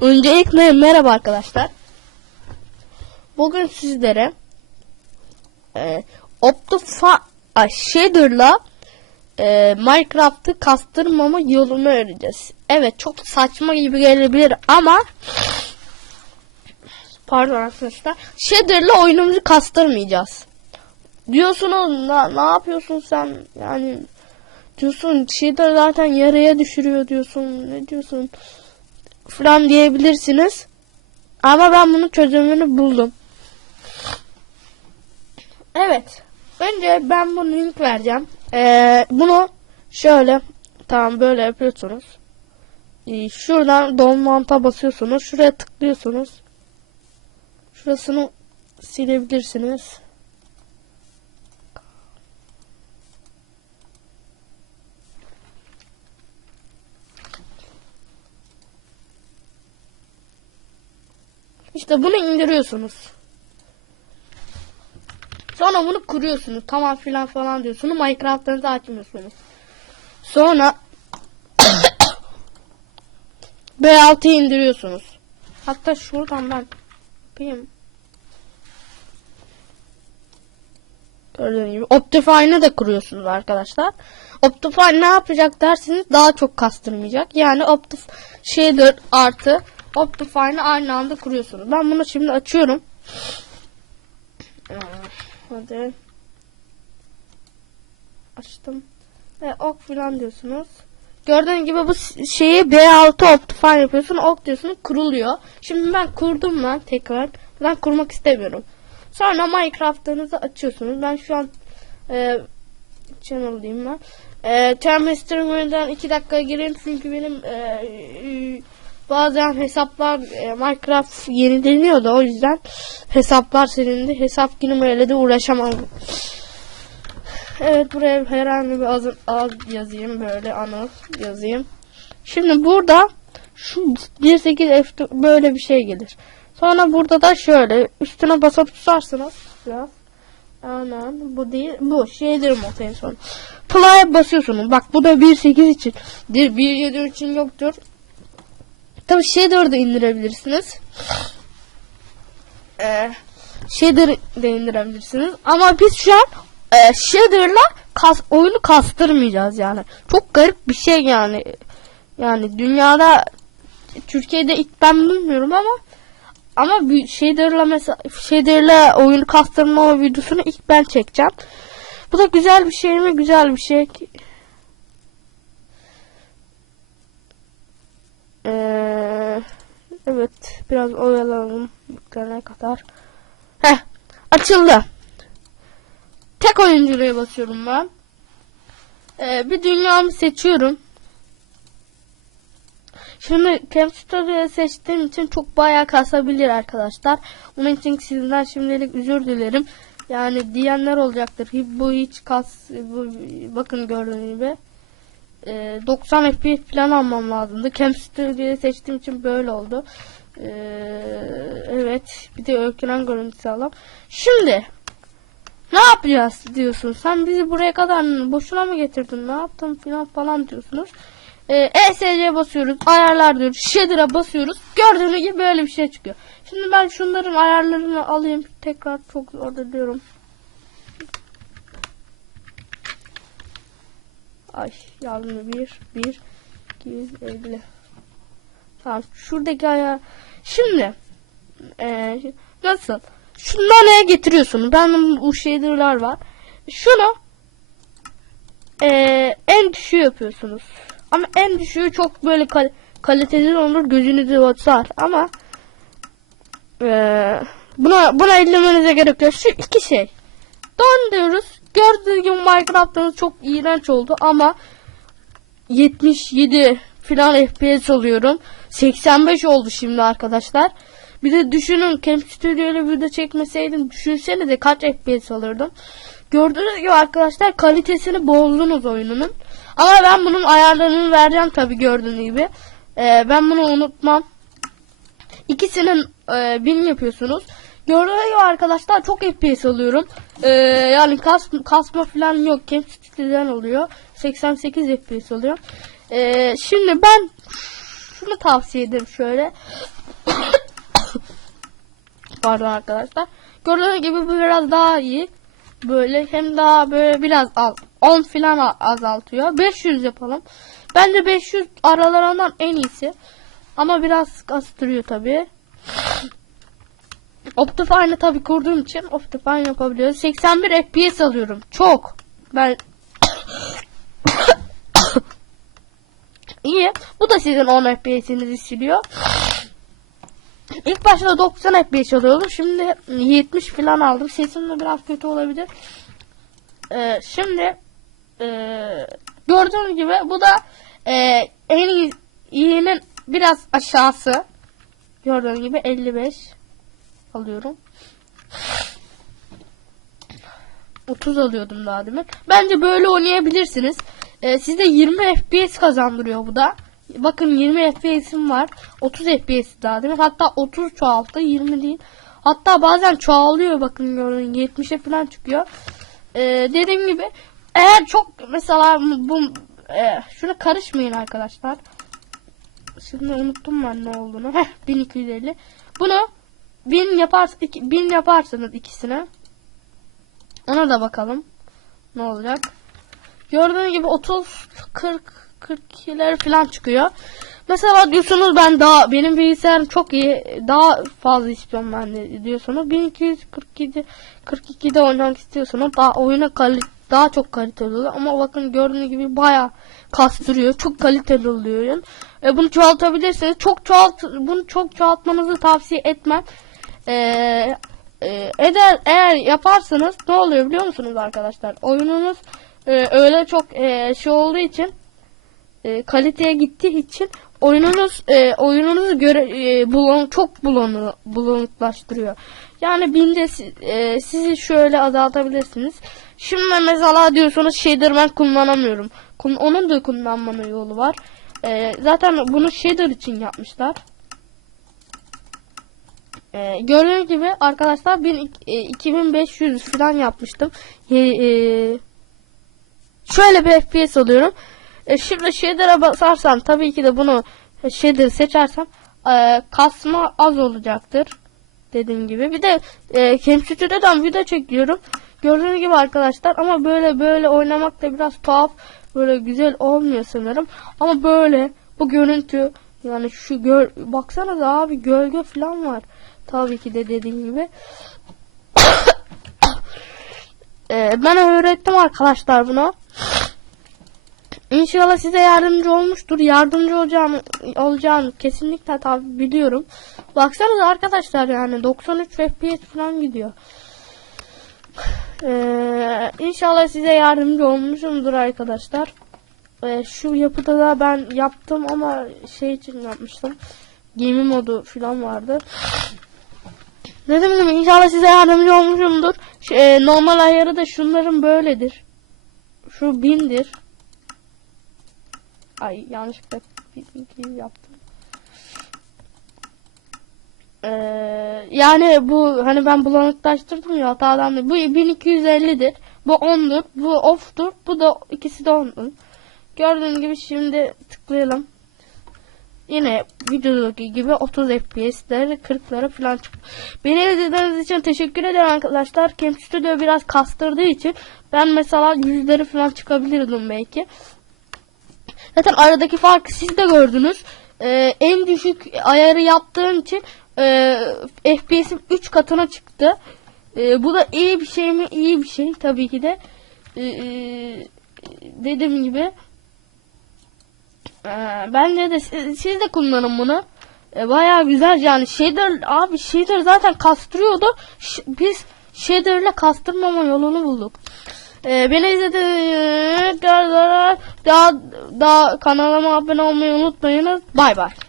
Öncelikle merhaba arkadaşlar. Bugün sizlere e, Optifa Shader'la e, Minecraft'ı kastırmama yolunu öğreneceğiz. Evet çok saçma gibi gelebilir ama pardon arkadaşlar Shader'la oyunumuzu kastırmayacağız. Diyorsunuz na, ne yapıyorsun sen yani diyorsun Shader zaten yarıya düşürüyor diyorsun ne diyorsun falan diyebilirsiniz. Ama ben bunun çözümünü buldum. Evet. Önce ben bunu link vereceğim. Ee, bunu şöyle tamam böyle yapıyorsunuz. Ee, şuradan dolmanta basıyorsunuz. Şuraya tıklıyorsunuz. Şurasını silebilirsiniz. İşte bunu indiriyorsunuz. Sonra bunu kuruyorsunuz. Tamam filan falan diyorsunuz. Minecraft'ınızı açmıyorsunuz. Sonra B6'yı indiriyorsunuz. Hatta şuradan ben yapayım. Gördüğünüz gibi Optifine'ı da kuruyorsunuz arkadaşlar. Optifine ne yapacak dersiniz daha çok kastırmayacak. Yani Optif Shader artı Optifine'ı aynı anda kuruyorsunuz. Ben bunu şimdi açıyorum. Hadi. Açtım. Ve ok filan diyorsunuz. Gördüğünüz gibi bu şeyi B6 Optifine yapıyorsun. Ok diyorsun kuruluyor. Şimdi ben kurdum lan tekrar. Ben kurmak istemiyorum. Sonra Minecraft'ınızı açıyorsunuz. Ben şu an e, channel diyeyim ben. E, Termister'dan 2 dakika gireyim çünkü benim e, bazen hesaplar e, Minecraft yenileniyor da o yüzden hesaplar silindi. Hesap girmeyle de uğraşamam. Evet buraya herhangi bir az, az yazayım böyle anı yazayım. Şimdi burada şu 1.8 böyle bir şey gelir. Sonra burada da şöyle üstüne basıp tutarsınız biraz. Aynen bu değil bu şeydir mod en son. Play'e basıyorsunuz. Bak bu da 1.8 için. 1.7 için yoktur. Tabi shader'ı da indirebilirsiniz. Ee, shader de indirebilirsiniz. Ama biz şu an e, shader'la kas, oyunu kastırmayacağız yani. Çok garip bir şey yani. Yani dünyada Türkiye'de ilk ben bilmiyorum ama ama bir shader'la mesela shader'la oyunu kastırma videosunu ilk ben çekeceğim. Bu da güzel bir şey mi? Güzel bir şey. Ee, evet biraz oyalanalım yüklene kadar. Heh açıldı. Tek oyunculuğa basıyorum ben. Ee, bir dünyamı seçiyorum. Şimdi Camp seçtiğim için çok bayağı kasabilir arkadaşlar. Onun için sizden şimdilik özür dilerim. Yani diyenler olacaktır. Bu hiç kas bu, bakın gördüğünüz gibi. Ee, 90 FPS falan almam lazımdı. Camp Studio'yu seçtiğim için böyle oldu. Ee, evet. Bir de ekran görüntüsü alalım. Şimdi ne yapacağız diyorsun. Sen bizi buraya kadar boşuna mı getirdin? Ne yaptın falan falan diyorsunuz. Ee, ESC'ye basıyoruz. Ayarlar diyoruz. Shader'a basıyoruz. Gördüğünüz gibi böyle bir şey çıkıyor. Şimdi ben şunların ayarlarını alayım. Tekrar çok orada diyorum. Ay yazmıyor. Bir, bir, iki yüz elli. Tamam. Şuradaki ayar. Şimdi ee, nasıl? Şundan neye getiriyorsunuz? Ben bu shader'lar var. Şunu ee, en düşüğü yapıyorsunuz. Ama en düşüğü çok böyle kal kaliteli olur gözünüzü batar ama ee, buna buna ellemenize gerek yok. Şu iki şey. Don diyoruz. Gördüğünüz gibi Minecraft'ımız çok iğrenç oldu ama 77 filan FPS alıyorum. 85 oldu şimdi arkadaşlar. Bir de düşünün Camp Studio video çekmeseydim düşünsenize kaç FPS alırdım. Gördüğünüz gibi arkadaşlar kalitesini bozdunuz oyununun. Ama ben bunun ayarlarını vereceğim tabi gördüğünüz gibi. Ee, ben bunu unutmam. İkisinin e, bin yapıyorsunuz. Gördüğünüz arkadaşlar çok FPS alıyorum. Ee, yani kas, kasma falan yok. Studio'dan oluyor. 88 FPS alıyor. Ee, şimdi ben şunu tavsiye ederim şöyle. Pardon arkadaşlar. Gördüğünüz gibi bu biraz daha iyi. Böyle hem daha böyle biraz az 10 filan azaltıyor. 500 yapalım. Bence 500 aralarından en iyisi. Ama biraz kastırıyor tabi. Optifine'ı tabi kurduğum için Optifine yapabiliyoruz. 81 FPS alıyorum. Çok. Ben İyi. Bu da sizin 10 FPS'inizi siliyor. İlk başta 90 FPS alıyordum. Şimdi 70 falan aldım. Sesim de biraz kötü olabilir. Ee, şimdi ee, gördüğünüz gibi bu da ee, en iyi, iyinin biraz aşağısı. Gördüğünüz gibi 55 alıyorum. 30 alıyordum daha demin. Bence böyle oynayabilirsiniz. Ee, size 20 FPS kazandırıyor bu da. Bakın 20 FPS'im var. 30 FPS daha demin. Hatta 30 çoğalttı 20 değil. Hatta bazen çoğalıyor bakın görün 70'e falan çıkıyor. Ee, dediğim gibi eğer çok mesela bu e, şuna karışmayın arkadaşlar. Şimdi unuttum ben ne olduğunu. Heh 1250. Bunu 1000 yapars 1000 yaparsanız ikisine ona da bakalım. Ne olacak? Gördüğünüz gibi 30 40 42'ler falan çıkıyor. Mesela diyorsunuz ben daha benim bilgisayarım çok iyi. Daha fazla istiyorum ben de diyorsunuz. 1247 42'de oynamak istiyorsanız daha oyuna kali daha çok kaliteli oluyor. Ama bakın gördüğünüz gibi baya kastırıyor. Çok kaliteli oluyor oyun. E, bunu çoğaltabilirsiniz. Çok çoğalt bunu çok çoğaltmanızı tavsiye etmem. Eee e, eğer yaparsanız ne oluyor biliyor musunuz arkadaşlar? Oyununuz e, öyle çok e, şey olduğu için e, kaliteye gittiği için oyununuz e, oyununuzu göre e, bulon, çok bulonu, bulanıklaştırıyor. Yani binde e, sizi şöyle azaltabilirsiniz. Şimdi mesela diyorsunuz shader ben kullanamıyorum. Onun da kullanmanın yolu var. E, zaten bunu shader için yapmışlar. Ee, gördüğünüz gibi arkadaşlar bin, e, 2500 falan yapmıştım. E, e, şöyle bir FPS alıyorum. E, şimdi shader'a basarsam tabii ki de bunu shader seçersem e, kasma az olacaktır. Dediğim gibi. Bir de e, Cam Studio'dan video çekiyorum. Gördüğünüz gibi arkadaşlar ama böyle böyle oynamak da biraz tuhaf. Böyle güzel olmuyor sanırım. Ama böyle bu görüntü yani şu gör baksanıza abi gölge falan var. Tabii ki de dediğim gibi. Ee, ben öğrettim arkadaşlar bunu. İnşallah size yardımcı olmuştur. Yardımcı olacağını, olacağını kesinlikle tabi biliyorum. Baksanıza arkadaşlar yani 93 FPS falan gidiyor. Ee, inşallah size yardımcı olmuşumdur arkadaşlar. Ee, şu yapıda da ben yaptım ama şey için yapmıştım. Gemi modu falan vardı. Dediğim gibi inşallah size yardımcı olmuşumdur. Ş- e, normal ayarı da şunların böyledir. Şu bindir. Ay yanlışlıkla binki yaptım. Ee, yani bu hani ben bulanıklaştırdım ya hatadan da. Bu 1250'dir. Bu 10'dur. Bu off'tur. Bu da ikisi de 10'dur. Gördüğünüz gibi şimdi tıklayalım. Yine videodaki gibi 30 FPS'leri 40'lara falan çıktı. Beni izlediğiniz için teşekkür ederim arkadaşlar. Cam Studio biraz kastırdığı için ben mesela yüzleri falan çıkabilirdim belki. Zaten aradaki farkı siz de gördünüz. Ee, en düşük ayarı yaptığım için e, FPS'im 3 katına çıktı. E, bu da iyi bir şey mi? İyi bir şey tabii ki de. E, e, dediğim gibi. Ee, bence de siz, de kullanın bunu. Ee, bayağı güzel yani shader abi shader zaten kastırıyordu. Ş- biz shader kastırmama yolunu bulduk. Ee, beni izlediğiniz daha, daha, daha kanalıma abone olmayı unutmayınız. Bay bay.